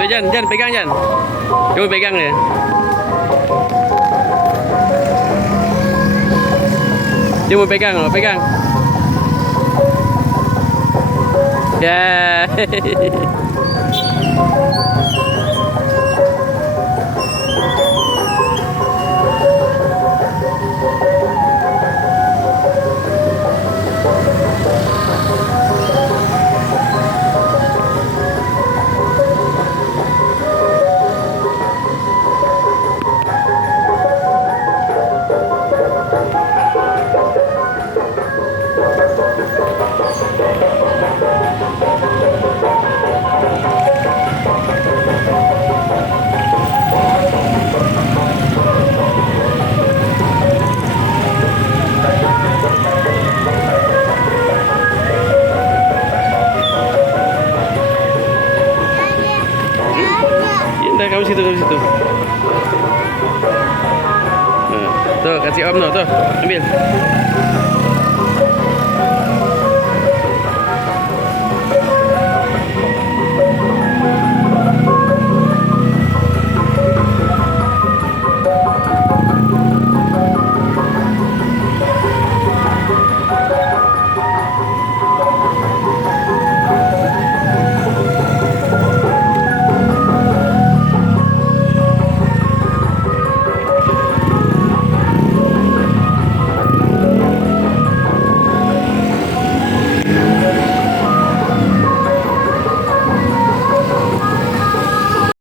Tuh Jan, Jan pegang Jan. Coba pegang ya. Dia mau pegang, mau pegang. Ya. Indah kamu situ, kamu situ. Nah, tuh kasih Om tuh, ambil.